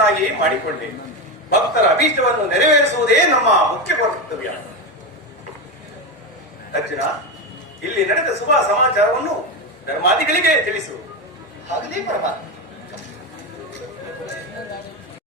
ಸೇವಕನಾಗಿ ಮಾಡಿಕೊಂಡೆ. ಭಕ್ತರ ಅಭೀಷ್ಟವನ್ನು ನೆರವೇರಿಸುವುದೇ ನಮ್ಮ ಮುಖ್ಯ ಕರ್ತವ್ಯ. ಅರ್ಜುನ, ಇಲ್ಲಿ ನಡೆದ ಶುಭ ಸಮಾಚಾರವನ್ನು ಧರ್ಮಾದಿಗಳಿಗೆ ತಿಳಿಸು. ಆಗಲಿ ಪರಮಾತ್ಮ.